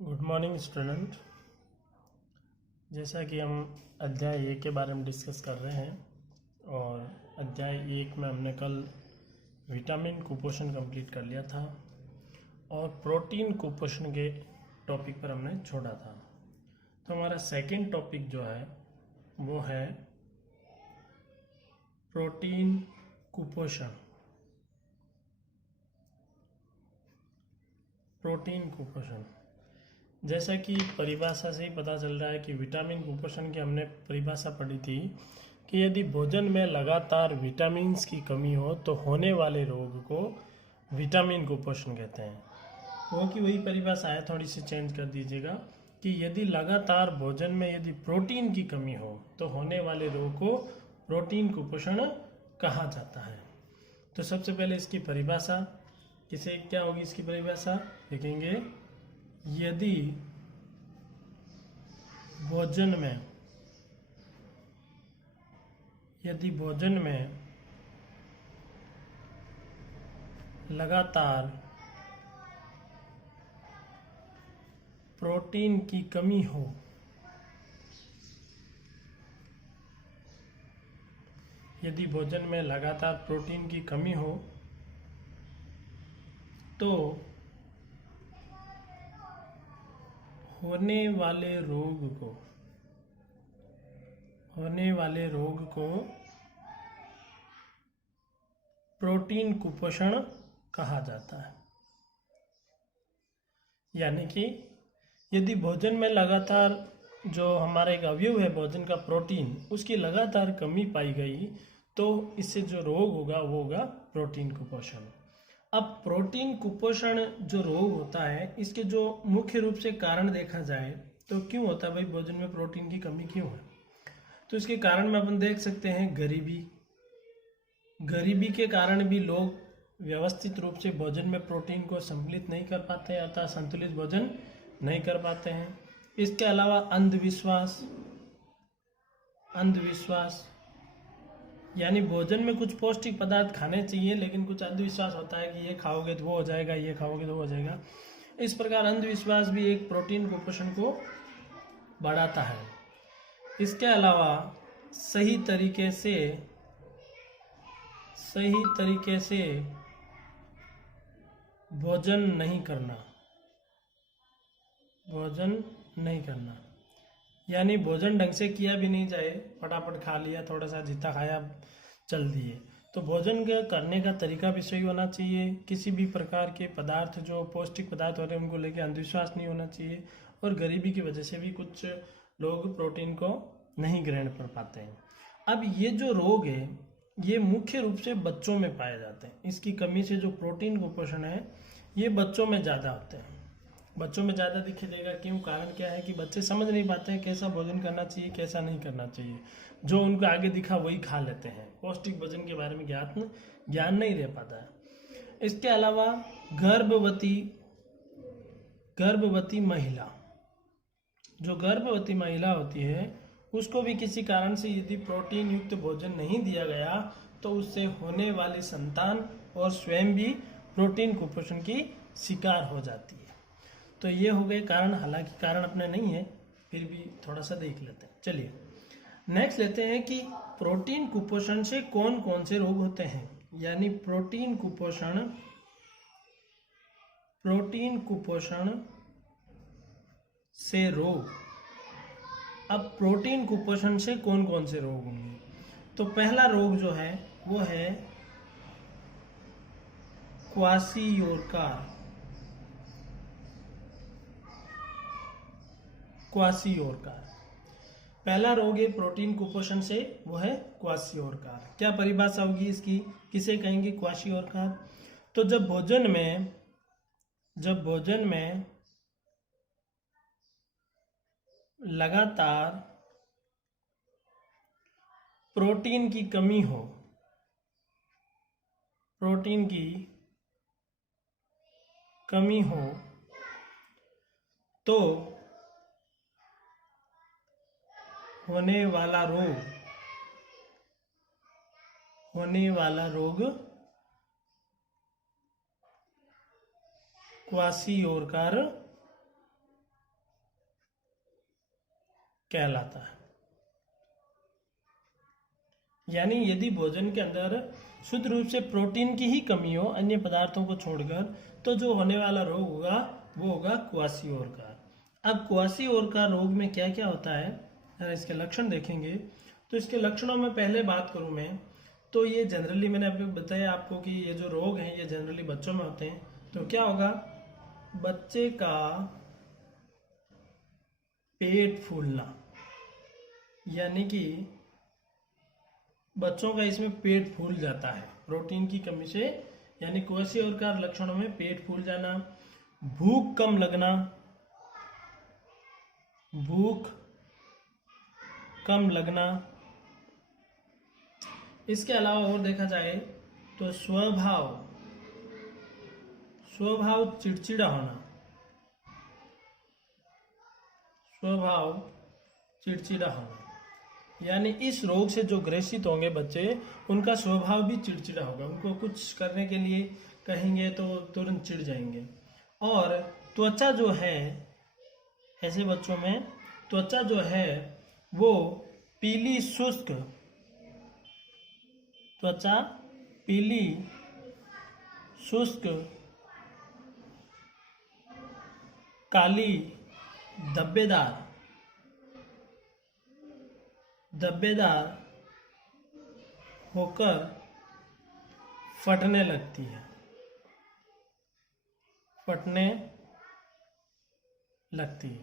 Good morning student. जैसा कि हम अध्याय 1 के बारे में डिस्कस कर रहे हैं और अध्याय 1 में हमने कल विटामिन कुपोषण कंप्लीट कर लिया था और प्रोटीन कुपोषण के टॉपिक पर हमने छोड़ा था। तो हमारा सेकंड टॉपिक जो है वो है प्रोटीन कुपोषण। प्रोटीन कुपोषण जैसा कि परिभाषा से ही पता चल रहा है कि विटामिन कुपोषण की हमने परिभाषा पढ़ी थी कि यदि भोजन में लगातार विटामिन्स की कमी हो तो होने वाले रोग को विटामिन कुपोषण कहते हैं। वो की वही परिभाषा है, थोड़ी सी चेंज कर दीजिएगा कि यदि लगातार भोजन में यदि प्रोटीन की कमी हो तो होने वाले रोग को प्रोटीन कुपोषण कहा जाता है। तो सबसे पहले इसकी परिभाषा किसे क्या होगी, इसकी परिभाषा लिखेंगे यदि भोजन में लगातार प्रोटीन की कमी हो यदि भोजन में लगातार प्रोटीन की कमी हो तो होने वाले रोग को प्रोटीन कुपोषण कहा जाता है। यानी कि यदि भोजन में लगातार जो हमारा एक अवयव है भोजन का प्रोटीन, उसकी लगातार कमी पाई गई तो इससे जो रोग होगा वो होगा प्रोटीन कुपोषण। अब प्रोटीन कुपोषण जो रोग होता है इसके जो मुख्य रूप से कारण देखा जाए तो क्यों होता है भाई, भोजन में प्रोटीन की कमी क्यों है? तो इसके कारण में अपन देख सकते हैं गरीबी के कारण भी लोग व्यवस्थित रूप से भोजन में प्रोटीन को सम्मिलित नहीं कर पाते हैं, अर्थात संतुलित भोजन नहीं कर पाते हैं। इसके अलावा अंधविश्वास यानी भोजन में कुछ पौष्टिक पदार्थ खाने चाहिए लेकिन कुछ अंधविश्वास होता है कि ये खाओगे तो वो हो जाएगा, ये खाओगे तो वो हो जाएगा। इस प्रकार अंधविश्वास भी एक प्रोटीन कुपोषण को बढ़ाता है। इसके अलावा सही तरीके से भोजन नहीं करना यानी भोजन ढंग से किया भी नहीं जाए, फटाफट खा लिया, थोड़ा सा जितना खाया चल दिए। तो भोजन के करने का तरीका भी सही होना चाहिए। किसी भी प्रकार के पदार्थ जो पौष्टिक पदार्थ हो रहे हैं उनको लेकर अंधविश्वास नहीं होना चाहिए। और गरीबी की वजह से भी कुछ लोग प्रोटीन को नहीं ग्रहण कर पाते हैं। अब ये जो रोग है ये मुख्य रूप से बच्चों में पाए जाते हैं। इसकी कमी से जो प्रोटीन कुपोषण है ये बच्चों में ज़्यादा होते हैं, बच्चों में ज़्यादा दिखाई देगा। क्यों? कारण क्या है कि बच्चे समझ नहीं पाते हैं कैसा भोजन करना चाहिए, कैसा नहीं करना चाहिए। जो उनको आगे दिखा वही खा लेते हैं, पौष्टिक भोजन के बारे में ज्ञान नहीं रह पाता है। इसके अलावा गर्भवती महिला होती है उसको भी किसी कारण से यदि प्रोटीन युक्त भोजन नहीं दिया गया तो उससे होने वाली संतान और स्वयं भी प्रोटीन कुपोषण की शिकार हो जाती है। तो ये हो गए कारण, हालांकि कारण अपने नहीं है फिर भी थोड़ा सा देख लेते हैं। चलिए नेक्स्ट लेते हैं कि प्रोटीन कुपोषण से कौन कौन से रोग होते हैं। यानी प्रोटीन कुपोषण से रोग। अब प्रोटीन कुपोषण से कौन कौन से रोग होंगे? तो पहला रोग जो है वो है क्वाशियोरकार। पहला रोग है प्रोटीन कुपोषण से, वो है क्वाशियोरकार। क्या परिभाषा होगी इसकी, किसे कहेंगे क्वाशियोरकार? तो जब भोजन में लगातार प्रोटीन की कमी हो तो होने वाला रोग क्वाशियोरकार कहलाता है। यानी यदि भोजन के अंदर शुद्ध रूप से प्रोटीन की ही कमी हो अन्य पदार्थों को छोड़कर, तो जो होने वाला रोग होगा वो होगा क्वासिओरकार। अब क्वासिओरकार रोग में क्या क्या होता है, अगर इसके लक्षण देखेंगे तो इसके लक्षणों में पहले बात करूं मैं, तो ये जनरली मैंने अभी बताया आपको कि ये जो रोग हैं ये जनरली बच्चों में होते हैं। तो क्या होगा, बच्चे का पेट फूलना, यानी कि बच्चों का इसमें पेट फूल जाता है प्रोटीन की कमी से, यानी क्वासिओरकार लक्षणों में पेट फूल जाना, भूख कम लगना, भूख कम लगना। इसके अलावा और देखा जाए तो स्वभाव चिड़चिड़ा होना, स्वभाव चिड़चिड़ा होना, यानी इस रोग से जो ग्रसित होंगे बच्चे उनका स्वभाव भी चिड़चिड़ा होगा, उनको कुछ करने के लिए कहेंगे तो तुरंत चिढ़ जाएंगे। और त्वचा जो है, ऐसे बच्चों में त्वचा जो है वो पीली शुष्क, त्वचा पीली शुष्क काली धब्बेदार होकर फटने लगती है,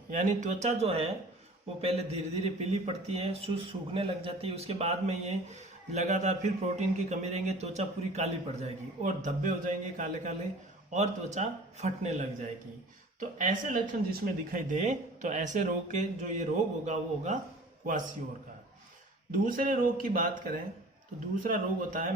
यानी त्वचा जो है वो पहले धीरे धीरे पीली पड़ती है, सूखने लग जाती है, उसके बाद में ये लगातार फिर प्रोटीन की कमी रहेंगे, त्वचा पूरी काली पड़ जाएगी और धब्बे हो जाएंगे काले काले और त्वचा फटने लग जाएगी। तो ऐसे लक्षण जिसमें दिखाई दे तो ऐसे रोग के जो ये रोग होगा वो होगा क्वासिओरकार। दूसरे रोग की बात करें तो दूसरा रोग होता है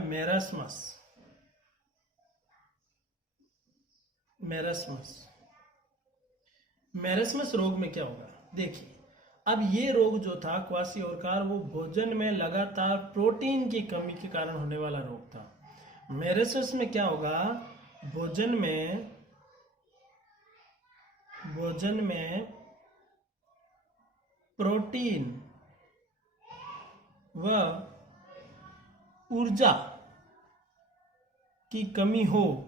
मेरस्मस रोग में क्या होगा, देखिए अब ये रोग जो था क्वासिओरकार वो भोजन में लगातार प्रोटीन की कमी के कारण होने वाला रोग था। मेरस्मस में क्या होगा, भोजन में प्रोटीन व ऊर्जा की कमी हो,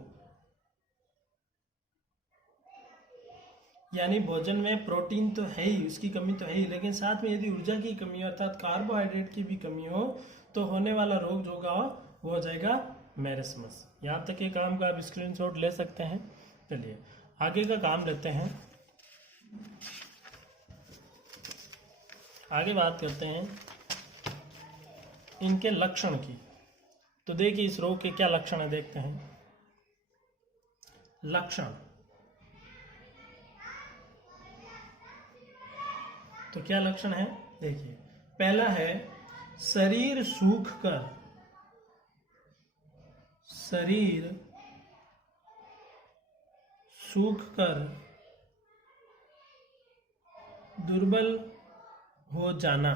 यानी भोजन में प्रोटीन तो है ही, उसकी कमी तो है ही, लेकिन साथ में यदि ऊर्जा की कमी अर्थात कार्बोहाइड्रेट की भी कमी हो तो होने वाला रोग जो होगा वो हो जाएगा मेरस्मस। यहाँ तक के काम का आप स्क्रीनशॉट ले सकते हैं। चलिए आगे का काम लेते हैं, आगे बात करते हैं इनके लक्षण की। तो देखिए इस रोग के क्या लक्षण है, देखते हैं लक्षण। तो क्या लक्षण है, देखिए पहला है शरीर सूखकर दुर्बल हो जाना,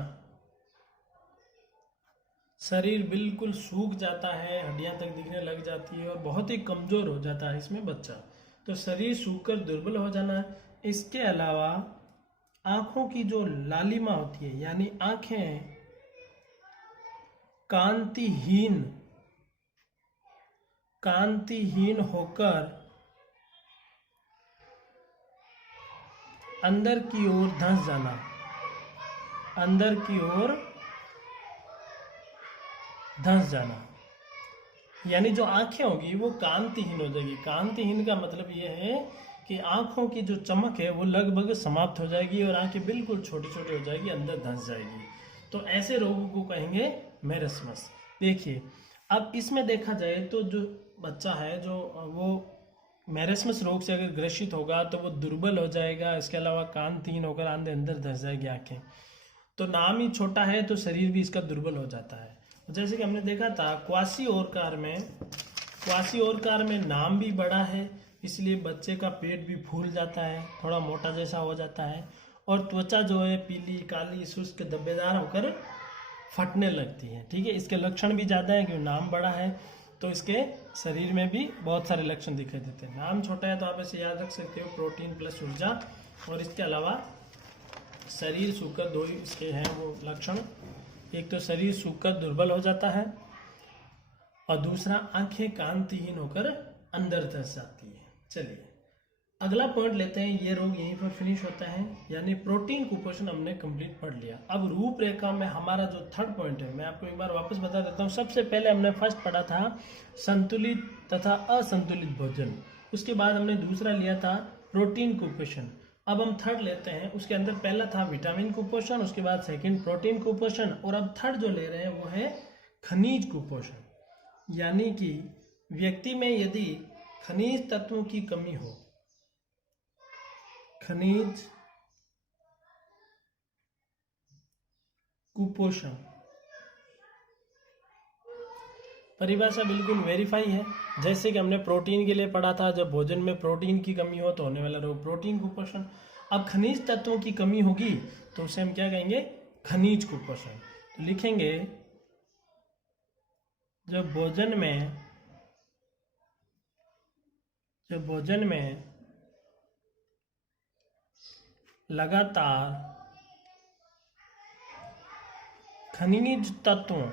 शरीर बिल्कुल सूख जाता है, हड्डियां तक दिखने लग जाती है और बहुत ही कमजोर हो जाता है इसमें बच्चा। तो शरीर सूखकर दुर्बल हो जाना। इसके अलावा आंखों की जो लालिमा होती है, यानी आंखें कांतिहीन होकर अंदर की ओर धंस जाना, यानी जो आंखें होगी वो कांतिहीन हो जाएगी। कांतिहीन का मतलब ये है कि आंखों की जो चमक है वो लगभग समाप्त हो जाएगी और आंखें बिल्कुल छोटी छोटी हो जाएगी, अंदर धंस जाएगी। तो ऐसे रोगों को कहेंगे मेरस्मस। देखिए अब इसमें देखा जाए तो जो बच्चा है जो वो मेरस्मस रोग से अगर ग्रसित होगा तो वो दुर्बल हो जाएगा, इसके अलावा कांतिहीन होकर अंदर धंस जाएगी आंखें। तो नाम ही छोटा है तो शरीर भी इसका दुर्बल हो जाता है। जैसे कि हमने देखा था क्वासिओरकार में नाम भी बड़ा है, इसलिए बच्चे का पेट भी फूल जाता है, थोड़ा मोटा जैसा हो जाता है और त्वचा जो है पीली काली शुष्क धब्बेदार होकर फटने लगती है। ठीक है, इसके लक्षण भी ज़्यादा है क्योंकि नाम बड़ा है तो इसके शरीर में भी बहुत सारे लक्षण दिखाई देते हैं। नाम छोटा है तो आप ऐसे याद रख सकते हो, प्रोटीन प्लस ऊर्जा, और इसके अलावा शरीर सूखकर, दो इसके हैं वो लक्षण। एक तो शरीर सूखकर दुर्बल हो जाता है और दूसरा आंखें कांतिहीन होकर अंदर धंस जाती है। चलिए अगला पॉइंट लेते हैं। ये रोग यहीं पर फिनिश होता है, यानी प्रोटीन कुपोषण हमने कंप्लीट पढ़ लिया। अब रूपरेखा में हमारा जो थर्ड पॉइंट है, मैं आपको एक बार वापस बता देता हूँ। सबसे पहले हमने फर्स्ट पढ़ा था संतुलित तथा असंतुलित भोजन, उसके बाद हमने दूसरा लिया था प्रोटीन कुपोषण। अब हम थर्ड लेते हैं, उसके अंदर पहला था विटामिन कुपोषण, उसके बाद सेकंड प्रोटीन कुपोषण, और अब थर्ड जो ले रहे हैं वो है खनिज कुपोषण। यानी कि व्यक्ति में यदि खनिज तत्वों की कमी हो, खनिज कुपोषण, परिभाषा बिल्कुल वेरीफाई है। जैसे कि हमने प्रोटीन के लिए पढ़ा था, जब भोजन में प्रोटीन की कमी हो तो होने वाला रोग प्रोटीन कुपोषण। अब खनिज तत्वों की कमी होगी तो उसे हम क्या कहेंगे, खनिज कुपोषण। तो लिखेंगे जब भोजन में लगातार खनिज तत्वों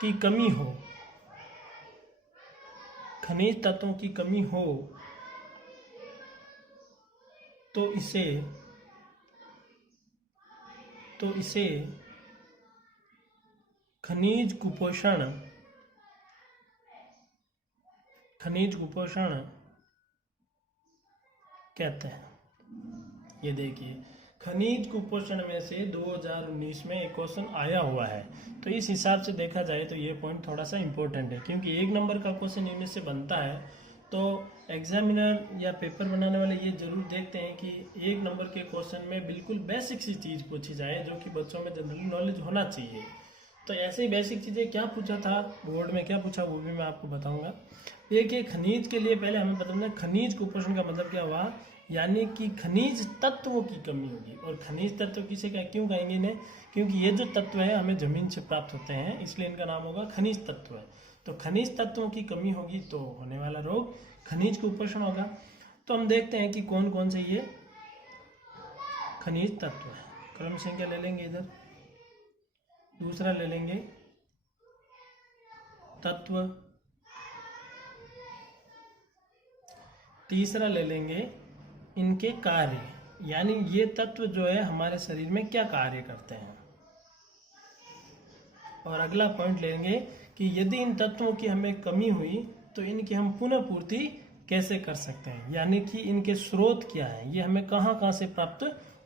की कमी हो, खनिज तत्वों की कमी हो तो इसे खनिज कुपोषण कहते हैं। ये देखिए खनिज कुपोषण में से 2019 में एक क्वेश्चन आया हुआ है, तो इस हिसाब से देखा जाए तो ये पॉइंट थोड़ा सा इम्पोर्टेंट है, क्योंकि 1 नंबर का क्वेश्चन इनमें से बनता है। तो एग्जामिनर या पेपर बनाने वाले ये जरूर देखते हैं कि 1 नंबर के क्वेश्चन में बिल्कुल बेसिक सी चीज़ पूछी जाए जो कि बच्चों में जनरल नॉलेज होना चाहिए। तो ऐसे ही बेसिक चीज़ें क्या पूछा था, बोर्ड में क्या पूछा वो भी मैं आपको बताऊंगा। एक खनिज के लिए पहले हमें बताना, खनिज कुपोषण का मतलब क्या हुआ, यानी कि खनिज तत्वों की कमी होगी। और खनिज तत्व किसे क्यों कहेंगे इन्हें, क्योंकि ये जो तत्व है हमें जमीन से प्राप्त होते हैं, इसलिए इनका नाम होगा खनिज तत्व है। तो खनिज तत्वों की कमी होगी तो होने वाला रोग खनिज कुपोषण होगा। तो हम देखते हैं कि कौन कौन से ये खनिज तत्व है। क्रम संख्या ले लेंगे, इधर दूसरा ले लेंगे तत्व, तीसरा ले लेंगे इनके कार्य, यानी ये तत्व जो है हमारे शरीर में क्या कार्य करते हैं। और अगला पॉइंट लेंगे कि यदि इन तत्वों की हमें कमी हुई तो इनकी हम पुनः पूर्ति कैसे कर सकते हैं, यानी कि इनके स्रोत क्या है, ये हमें कहाँ से प्राप्त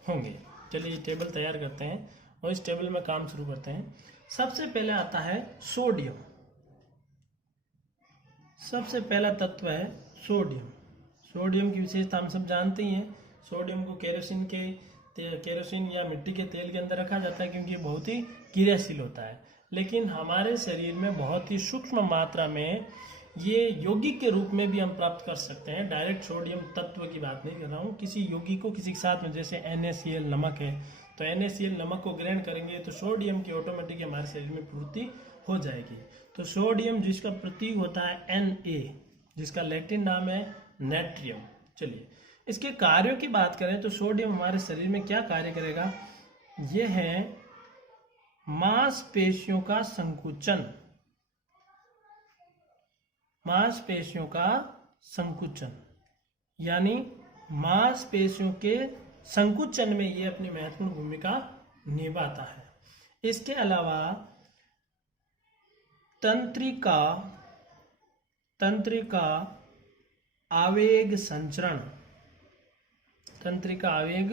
होंगे। चलिए टेबल तैयार करते हैं और इस टेबल में काम शुरू करते हैं। सबसे पहले आता है सोडियम। सबसे पहला तत्व है सोडियम। सोडियम की विशेषता हम सब जानते ही हैं। सोडियम को केरोसिन या मिट्टी के तेल के अंदर रखा जाता है, क्योंकि ये बहुत ही क्रियाशील होता है। लेकिन हमारे शरीर में बहुत ही सूक्ष्म मात्रा में ये यौगिक के रूप में भी हम प्राप्त कर सकते हैं। डायरेक्ट सोडियम तत्व की बात नहीं कर रहा हूँ, किसी यौगिक को किसी के साथ में, जैसे NaCl नमक है, तो NaCl नमक को ग्रहण करेंगे तो सोडियम की ऑटोमेटिक हमारे शरीर में पूर्ति हो जाएगी। तो सोडियम जिसका प्रतीक होता है Na, जिसका लैटिन नाम है नेट्रियम। चलिए इसके कार्यों की बात करें तो सोडियम हमारे शरीर में क्या कार्य करेगा, यह है मांसपेशियों का संकुचन। मांसपेशियों का संकुचन, यानी मांसपेशियों के संकुचन में ये अपनी महत्वपूर्ण भूमिका निभाता है। इसके अलावा तंत्रिका आवेग संचरण, तंत्रिका आवेग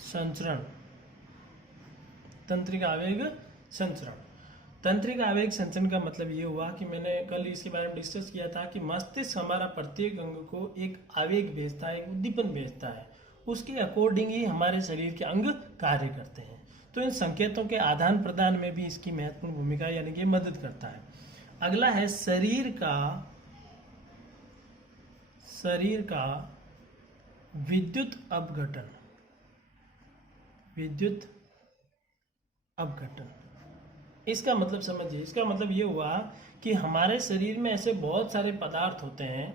संचरण। तंत्रिका आवेग संचरण का मतलब ये हुआ कि मैंने कल इसके बारे में डिस्कस किया था कि मस्तिष्क हमारा प्रत्येक अंग को एक आवेग भेजता है, एक उद्दीपन भेजता है, उसके अकॉर्डिंग ही हमारे शरीर के अंग कार्य करते हैं। तो इन संकेतों के आदान प्रदान में भी इसकी महत्वपूर्ण भूमिका यानी कि मदद करता है। अगला है शरीर का विद्युत अपघटन। इसका मतलब समझिए, इसका मतलब ये हुआ कि हमारे शरीर में ऐसे बहुत सारे पदार्थ होते हैं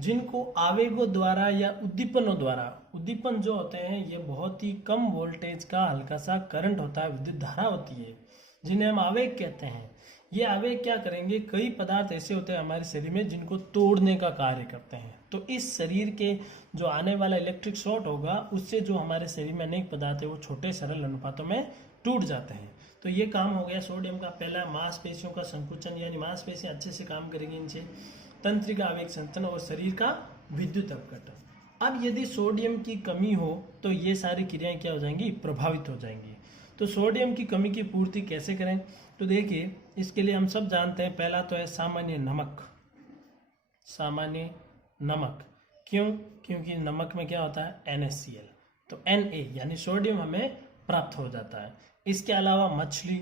जिनको आवेगों द्वारा या उद्दीपनों द्वारा, उद्दीपन जो होते हैं ये बहुत ही कम वोल्टेज का हल्का सा करंट होता है, विद्युत धारा होती है, जिन्हें हम आवेग कहते हैं। ये आवेग क्या करेंगे, कई पदार्थ ऐसे होते हैं हमारे शरीर में जिनको तोड़ने का कार्य करते हैं। तो इस शरीर के जो आने वाला इलेक्ट्रिक शॉर्ट होगा उससे जो हमारे शरीर में अनेक पदार्थ है वो छोटे सरल अनुपातों में टूट जाते हैं। तो ये काम हो गया सोडियम का। पहला, मांसपेशियों का संकुचन, यानी मांसपेशियां अच्छे से काम करेंगी इनसे। तंत्रिका आवेग संतन और शरीर का विद्युत अपघटन। अब यदि सोडियम की कमी हो तो ये सारी क्रियाएं क्या हो जाएंगी, प्रभावित हो जाएंगी। तो सोडियम की कमी की पूर्ति कैसे करें, तो देखिए इसके लिए हम सब जानते हैं, पहला तो है सामान्य नमक। सामान्य नमक क्यों, क्योंकि नमक में क्या होता है NaCl, तो Na यानी सोडियम हमें प्राप्त हो जाता है। इसके अलावा मछली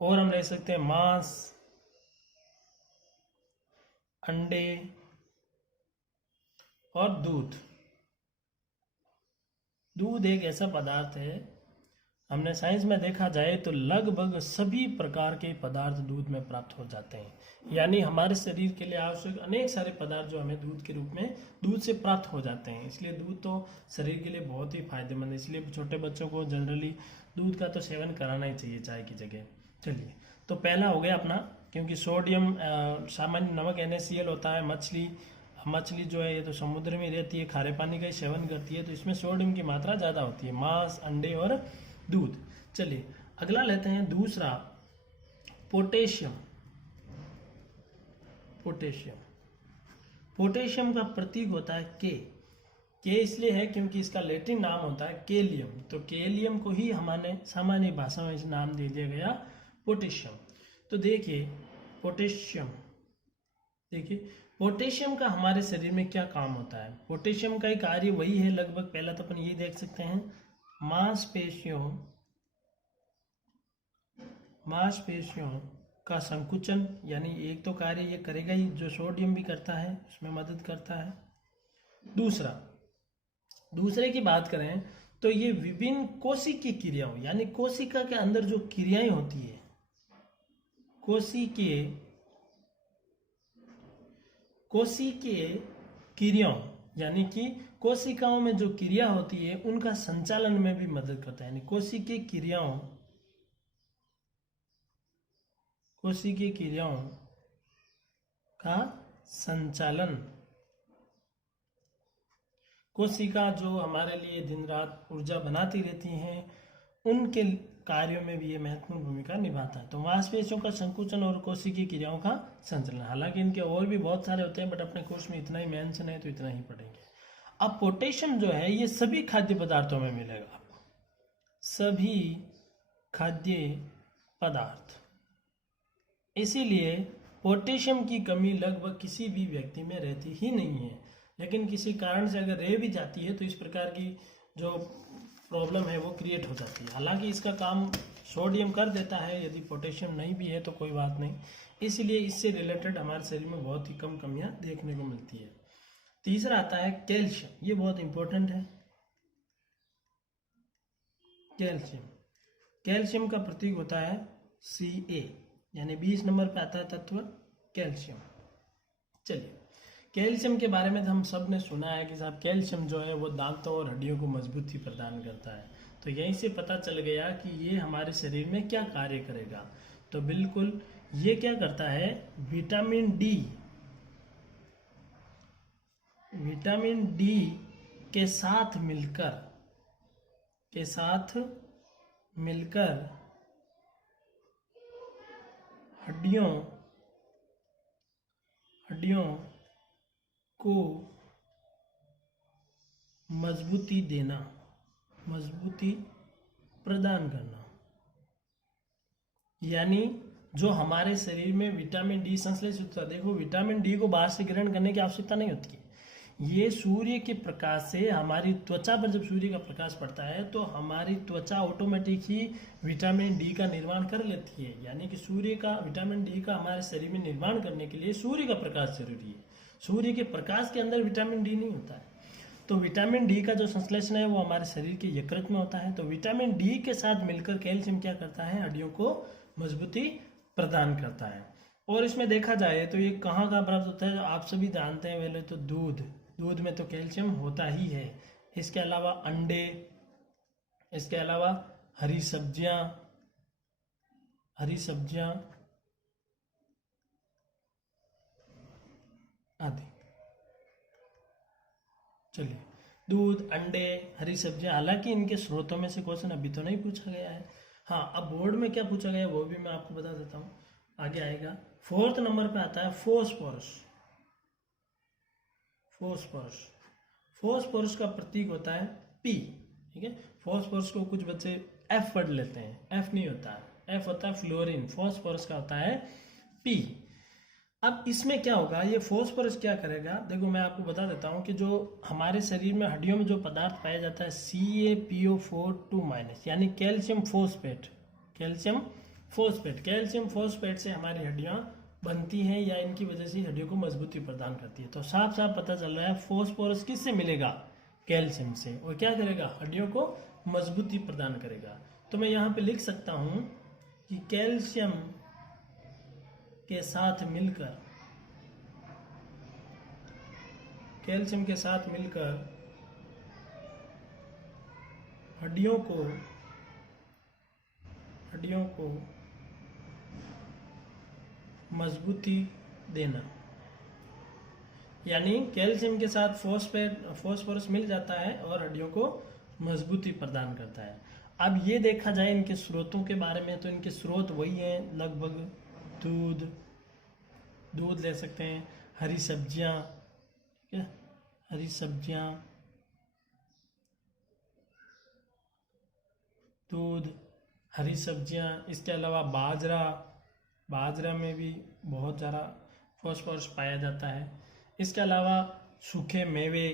और हम ले सकते हैं मांस, अंडे और दूध। दूध एक ऐसा पदार्थ है, हमने साइंस में देखा जाए तो लगभग सभी प्रकार के पदार्थ दूध में प्राप्त हो जाते हैं। यानी हमारे शरीर के लिए आवश्यक अनेक सारे पदार्थ जो हमें दूध के रूप में दूध से प्राप्त हो जाते हैं। इसलिए दूध तो शरीर के लिए बहुत ही फायदेमंद है। इसलिए छोटे बच्चों को जनरली दूध का तो सेवन कराना ही चाहिए चाय की जगह। चलिए, तो पहला हो गया अपना, क्योंकि सोडियम सामान्य नमक NaCl होता है। मछली जो है ये तो समुद्र में रहती है, खारे पानी का ही सेवन करती है, तो इसमें सोडियम की मात्रा ज़्यादा होती है। मांस, अंडे और दूध। चलिए अगला लेते हैं दूसरा, पोटेशियम। पोटेशियम का प्रतीक होता है के इसलिए है क्योंकि इसका लैटिन नाम होता है केलियम। तो केलियम को ही हमारे सामान्य भाषा में इस नाम दे दिया गया पोटेशियम। तो देखिए पोटेशियम का हमारे शरीर में क्या काम होता है। पोटेशियम का ही कार्य वही है लगभग। पहला तो अपन ये देख सकते हैं, मांसपेशियों का संकुचन, यानी एक तो कार्य ये करेगा ही जो सोडियम भी करता है, उसमें मदद करता है। दूसरे की बात करें तो ये विभिन्न कोशिकीय क्रियाओं, यानी कोशिका के अंदर जो क्रियाएं होती है, कोशिकीय क्रियाओं, यानी कि कोशिकाओं में जो क्रिया होती है उनका संचालन में भी मदद करता है। यानी कोशिकीय क्रियाओं का संचालन, कोशिका जो हमारे लिए दिन रात ऊर्जा बनाती रहती हैं, उनके कार्यों में भी ये महत्वपूर्ण भूमिका निभाता है। तो मांसपेशियों का संकुचन और कोशिकीय क्रियाओं का संचालन, हालांकि इनके और भी बहुत सारे होते हैं, बट अपने कोर्स में इतना ही मेंशन है तो इतना ही पढ़ेंगे। अब पोटेशियम जो है ये सभी खाद्य पदार्थों में मिलेगा आपको, सभी खाद्य पदार्थ। इसीलिए पोटेशियम की कमी लगभग किसी भी व्यक्ति में रहती ही नहीं है, लेकिन किसी कारण से अगर रह भी जाती है तो इस प्रकार की जो प्रॉब्लम है वो क्रिएट हो जाती है। हालांकि इसका काम सोडियम कर देता है, यदि पोटेशियम नहीं भी है तो कोई बात नहीं। इसलिए इससे रिलेटेड हमारे शरीर में बहुत ही कम कमियां देखने को मिलती है। तीसरा आता है कैल्शियम, ये बहुत इंपॉर्टेंट है। कैल्शियम का प्रतीक होता है Ca, यानी 20 नंबर पे आता है तत्व कैल्शियम। चलिए, कैल्शियम के बारे में हम सब ने सुना है कि साहब कैल्शियम जो है वो दांतों और हड्डियों को मजबूती प्रदान करता है। तो यहीं से पता चल गया कि ये हमारे शरीर में क्या कार्य करेगा। तो बिल्कुल ये क्या करता है, विटामिन डी के साथ मिलकर हड्डियों को मजबूती प्रदान करना। यानी जो हमारे शरीर में विटामिन डी संश्लेषित होता है, देखो विटामिन डी को बाहर से ग्रहण करने की आवश्यकता नहीं होती है। ये सूर्य के प्रकाश से हमारी त्वचा पर जब सूर्य का प्रकाश पड़ता है तो हमारी त्वचा ऑटोमेटिक ही विटामिन डी का निर्माण कर लेती है। यानी कि विटामिन डी का हमारे शरीर में निर्माण करने के लिए सूर्य का प्रकाश जरूरी है। सूर्य के प्रकाश के अंदर विटामिन डी नहीं होता है। तो विटामिन डी का जो संश्लेषण है वो हमारे शरीर के यकृत में होता है। तो विटामिन डी के साथ मिलकर कैल्शियम क्या करता है, हड्डियों को मजबूती प्रदान करता है। और इसमें देखा जाए तो ये कहाँ कहाँ प्राप्त होता है, आप सभी जानते हैं। पहले तो दूध, दूध में तो कैल्शियम होता ही है। इसके अलावा अंडे, इसके अलावा हरी सब्जियां, आदि। चलिए, दूध, अंडे, हरी सब्जियां, हालांकि इनके स्रोतों में से क्वेश्चन अभी तो नहीं पूछा गया है। हाँ, अब बोर्ड में क्या पूछा गया है वो भी मैं आपको बता देता हूँ, आगे आएगा। 4th नंबर पे आता है फॉस्फोरस। फॉस्फोरस का प्रतीक होता है P, ठीक है। फॉस्फोरस को कुछ बच्चे F पढ़ लेते हैं, F नहीं होता है, F होता है फ्लोरीन। फॉस्फोरस का होता है P। अब इसमें क्या होगा, ये फॉस्फोरस क्या करेगा, देखो मैं आपको बता देता हूँ कि जो हमारे शरीर में हड्डियों में जो पदार्थ पाया जाता है CaPO4 2- यानी कैल्शियम फोस्फेट। कैल्शियम फोस्फेट से हमारी हड्डियाँ बनती हैं या इनकी वजह से हड्डियों को मजबूती प्रदान करती है। तो साफ साफ पता चल रहा है फॉस्फोरस किससे मिलेगा, कैल्शियम से, और क्या करेगा, हड्डियों को मजबूती प्रदान करेगा। तो मैं यहाँ पे लिख सकता हूँ कि कैल्शियम के साथ मिलकर हड्डियों को मजबूती देना, यानी कैल्शियम के साथ फॉस्फोरस मिल जाता है और हड्डियों को मजबूती प्रदान करता है। अब ये देखा जाए इनके स्रोतों के बारे में, तो इनके स्रोत वही हैं लगभग, दूध ले सकते हैं, हरी सब्जियां, ठीक है, हरी सब्जियां, दूध, हरी सब्जियां। इसके अलावा बाजरा में भी बहुत ज़्यादा फॉस्फोरस पाया जाता है। इसके अलावा सूखे मेवे,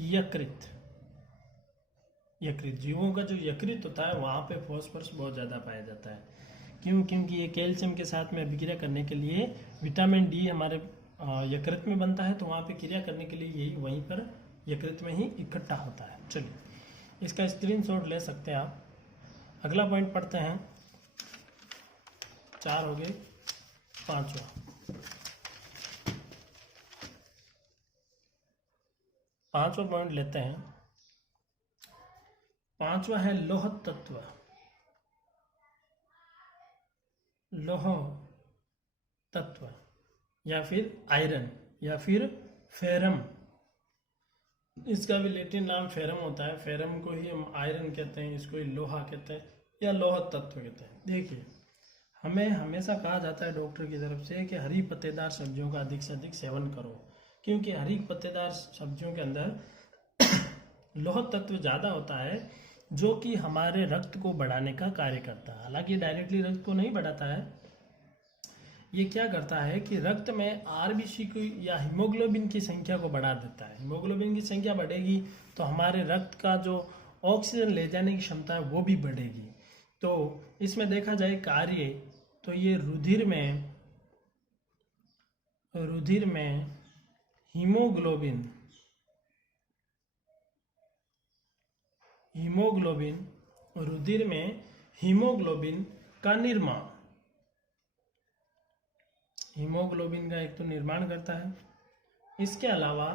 यकृत, जीवों का जो यकृत होता है वहाँ पे फॉस्फोरस बहुत ज़्यादा पाया जाता है। क्यों? क्योंकि ये कैल्शियम के साथ में अभिक्रिया करने के लिए विटामिन डी हमारे यकृत में बनता है, तो वहाँ पे क्रिया करने के लिए यही वहीं पर यकृत में ही इकट्ठा होता है। चलिए, इसका स्क्रीनशॉट ले सकते हैं आप। अगला पॉइंट पढ़ते हैं, 4 हो गए, 5वां पॉइंट लेते हैं। 5वां है लौह तत्व या फिर आयरन या फिर फेरम। इसका भी लैटिन नाम फेरम होता है। फेरम को ही हम आयरन कहते हैं, इसको ही लोहा कहते हैं या लौह तत्व कहते हैं। देखिए, हमें हमेशा कहा जाता है डॉक्टर की तरफ से कि हरी पत्तेदार सब्जियों का अधिक से अधिक सेवन करो, क्योंकि हरी पत्तेदार सब्जियों के अंदर लौह तत्व ज़्यादा होता है, जो कि हमारे रक्त को बढ़ाने का कार्य करता है। हालांकि डायरेक्टली रक्त को नहीं बढ़ाता है, ये क्या करता है कि रक्त में आरबीसी को या हीमोग्लोबिन की संख्या को बढ़ा देता है। हीमोग्लोबिन की संख्या बढ़ेगी तो हमारे रक्त का जो ऑक्सीजन ले जाने की क्षमता है वो भी बढ़ेगी। तो इसमें देखा जाए कार्य, तो ये रुधिर में रुधिर में हीमोग्लोबिन का निर्माण, हीमोग्लोबिन का एक तो निर्माण करता है। इसके अलावा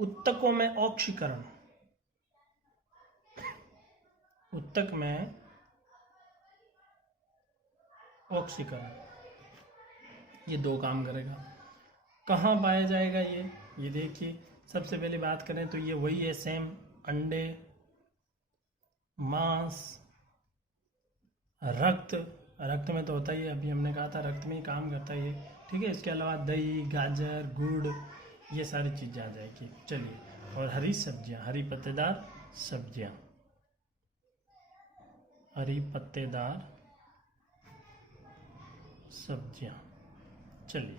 उत्तकों में ऑक्सीकरण, ये 2 काम करेगा। कहाँ पाया जाएगा ये देखिए, सबसे पहले बात करें तो ये वही है सेम, अंडे, मांस, रक्त में तो होता ही है, अभी हमने कहा था रक्त में ही काम करता है ये, ठीक है। इसके अलावा दही, गाजर, गुड़, ये सारी चीज़ें आ जाएगी। चलिए, और हरी सब्जियां, हरी पत्तेदार सब्जियां, चलिए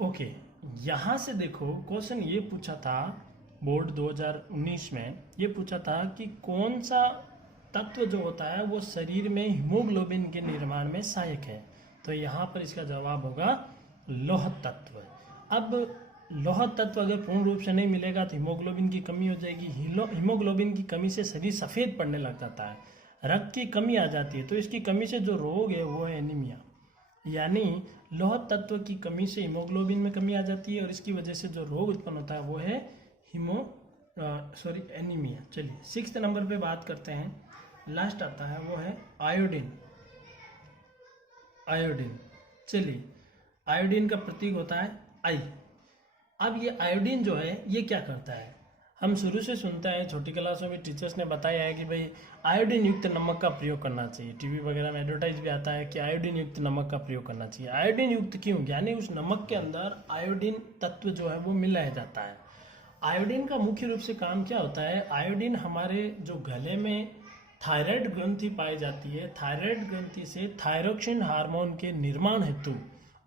ओके। यहाँ से देखो क्वेश्चन ये पूछा था बोर्ड 2019 में, ये पूछा था कि कौन सा तत्व जो होता है वो शरीर में हीमोग्लोबिन के निर्माण में सहायक है। तो यहाँ पर इसका जवाब होगा लौह तत्व। अब लौह तत्व अगर पूर्ण रूप से नहीं मिलेगा तो हीमोग्लोबिन की कमी हो जाएगी। हीमोग्लोबिन की कमी से शरीर सफ़ेद पड़ने लग जाता है, रक्त की कमी आ जाती है। तो इसकी कमी से जो रोग है वो है एनीमिया, यानी लौह तत्व की कमी से हीमोग्लोबिन में कमी आ जाती है और इसकी वजह से जो रोग उत्पन्न होता है वो है एनीमिया। चलिए 6 नंबर पे बात करते हैं, लास्ट आता है वो है आयोडीन। आयोडीन, चलिए आयोडीन का प्रतीक होता है आई। अब ये आयोडीन जो है ये क्या करता है, हम शुरू से सुनते हैं, छोटी क्लासों में टीचर्स ने बताया है कि भाई आयोडीन युक्त नमक का प्रयोग करना चाहिए। टीवी वगैरह में एडवर्टाइज भी आता है कि आयोडीन युक्त नमक का प्रयोग करना चाहिए। आयोडीन युक्त क्यों, यानी उस नमक के अंदर आयोडीन तत्व जो है वो मिलाया जाता है। आयोडीन का मुख्य रूप से काम क्या होता है, आयोडीन हमारे जो गले में थायराइड ग्रंथि पाई जाती है, थायराइड ग्रंथि से थायरोक्सिन हार्मोन के निर्माण हेतु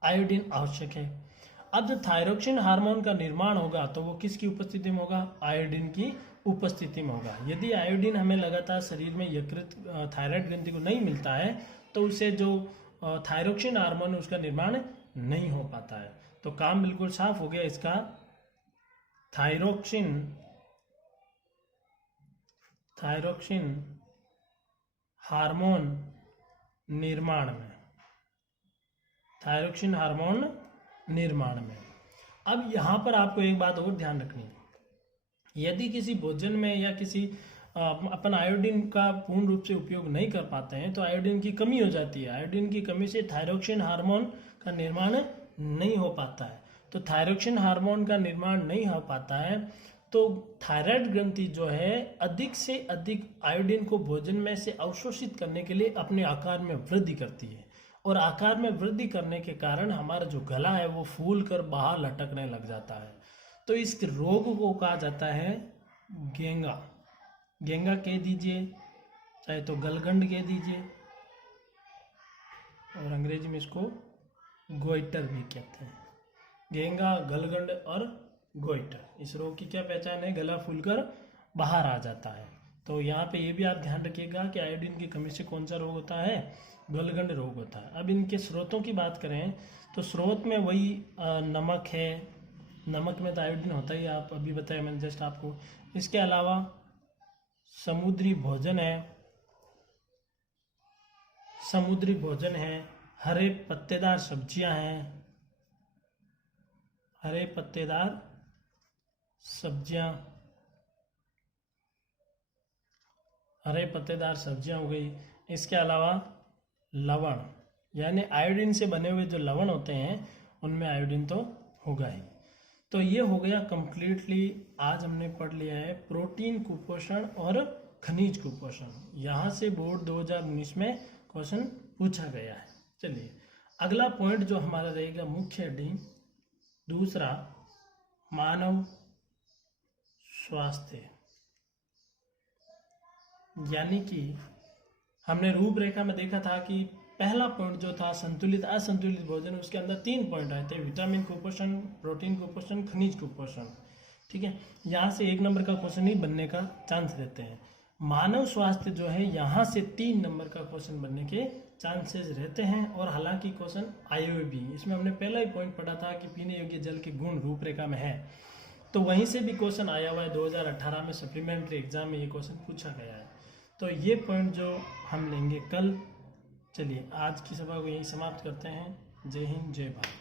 आयोडीन आवश्यक है। अब जब थायरोक्सिन हार्मोन का निर्माण होगा तो वो किसकी उपस्थिति में होगा, आयोडीन की उपस्थिति में होगा। यदि आयोडीन हमें लगातार शरीर में यकृत थायराइड ग्रंथि को नहीं मिलता है तो उससे जो थायरोक्सिन हार्मोन है उसका निर्माण नहीं हो पाता है। तो काम बिल्कुल साफ हो गया इसका, थायरोक्सिन हार्मोन निर्माण में, थायरोक्सिन हार्मोन निर्माण में। अब यहाँ पर आपको एक बात और ध्यान रखनी है, यदि किसी भोजन में या किसी अपन आयोडीन का पूर्ण रूप से उपयोग नहीं कर पाते हैं तो आयोडीन की कमी हो जाती है। आयोडीन की कमी से थायरोक्सिन हार्मोन का निर्माण नहीं हो पाता है। तो थायरोक्सिन हार्मोन का निर्माण नहीं हो पाता है तो थायराइड ग्रंथि जो है अधिक से अधिक आयोडीन को भोजन में से अवशोषित करने के लिए अपने आकार में वृद्धि करती है, और आकार में वृद्धि करने के कारण हमारा जो गला है वो फूल कर बाहर लटकने लग जाता है। तो इस रोग को कहा जाता है गेंगा। गेंगा कह दीजिए, चाहे तो गलगंड कह दीजिए, और अंग्रेजी में इसको गोइटर भी कहते हैं। गेंगा, गलगंड और गोइटर, इस रोग की क्या पहचान है, गला फूलकर बाहर आ जाता है। तो यहाँ पे ये भी आप ध्यान रखिएगा कि आयोडीन की कमी से कौन सा रोग होता है, गलगंड रोग होता है। अब इनके स्रोतों की बात करें तो स्रोत में वही नमक है, नमक में तो आयोडीन होता ही, आप अभी बताया मैंने जस्ट आपको। इसके अलावा समुद्री भोजन है, हरे पत्तेदार सब्जियां हैं, हरे पत्तेदार सब्जियां हो गई। इसके अलावा लवण, यानी आयोडीन से बने हुए जो लवण होते हैं उनमें आयोडीन तो होगा ही। तो ये हो गया कंप्लीटली, आज हमने पढ़ लिया है प्रोटीन कुपोषण और खनिज कुपोषण। यहाँ से बोर्ड 2019 में क्वेश्चन पूछा गया है। चलिए अगला पॉइंट जो हमारा रहेगा मुख्य हेडिंग दूसरा, मानव स्वास्थ्य, यानी कि हमने रूपरेखा में देखा था कि पहला पॉइंट जो था संतुलित असंतुलित भोजन, उसके अंदर 3 पॉइंट आए थे, विटामिन कुपोषण, प्रोटीन कुपोषण, खनिज कुपोषण। ठीक है, यहाँ से 1 नंबर का क्वेश्चन ही बनने का चांस रहते हैं। मानव स्वास्थ्य जो है यहाँ से 3 नंबर का क्वेश्चन बनने के चांसेस रहते हैं, और हालांकि क्वेश्चन आए हुए भी। इसमें हमने पहला ही पॉइंट पढ़ा था कि पीने योग्य जल के गुण रूपरेखा में है, तो वहीं से भी क्वेश्चन आया हुआ है। 2018 में सप्लीमेंट्री एग्जाम में ये क्वेश्चन पूछा गया है। तो ये पॉइंट जो हम लेंगे कल। चलिए आज की सभा को यही समाप्त करते हैं। जय हिंद, जय भारत।